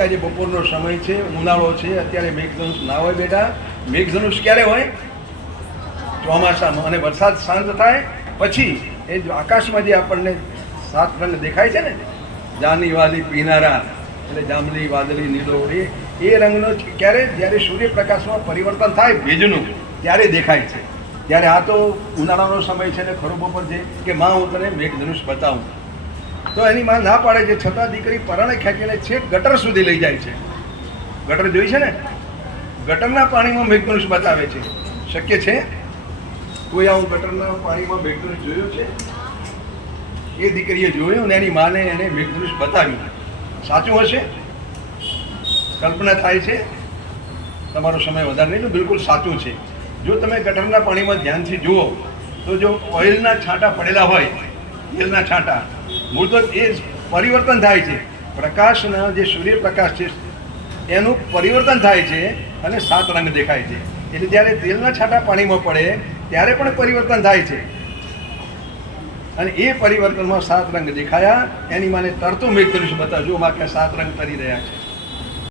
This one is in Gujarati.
આજે બપોરનો સમય છે, ઉનાળો છે, અત્યારે મેઘધનુષ ના હોય બેટા. મેઘધનુષ ક્યારે હોય? ચોમાસામાં. અને વરસાદ શાંત થાય, પછી એ જો આકાશમાં જે આપણને સાત રંગ દેખાય છે ને જાની વાલી પીનારા, એટલે જાંબલી, વાદળી, નીલો, એ એ રંગનો ક્યારે, જ્યારે સૂર્યપ્રકાશમાં પરિવર્તન થાય, ભેજનું, ત્યારે દેખાય છે. ત્યારે આ તો ઉનાળાનો સમય છે ને, ખરો બપોર છે કે માં હું તને મેઘધનુષ બતાવું. તો એની માં ના પાડે છે, છતાં દીકરી પરણે ખેંચીને છેક ગટર સુધી લઈ જાય છે. ગટર જોઈ છે ને? ગટરના પાણીમાં મેઘધનુષ બતાવે છે. શક્ય છે? કોઈ આવું ગટરના પાણીમાં મેઘધનુષ જોયું છે? એ દીકરીએ જોયું ને એની માને એને મેઘધનુષ બતાવ્યું. સાચું હશે? કલ્પના થાય છે? તમારો સમય વધારે નહીં બિલકુલ સાચું છે. જો તમે ગટરના પાણીમાં ધ્યાનથી જુઓ, તો જો ઓઇલના છાંટા પડેલા હોય, તેલના છાંટા મૂળ તો એ જ પરિવર્તન થાય છે. પ્રકાશના જે સૂર્યપ્રકાશ છે, એનું પરિવર્તન થાય છે અને સાત રંગ દેખાય છે. એટલે જ્યારે તેલના છાંટા પાણીમાં પડે, ત્યારે પણ પરિવર્તન થાય છે. અને એ પરિવર્તનમાં સાત રંગ દેખાયા. એની માને તરતું મેઘધનુષ બતાવજો માં કે સાત રંગ તરી રહ્યા છે.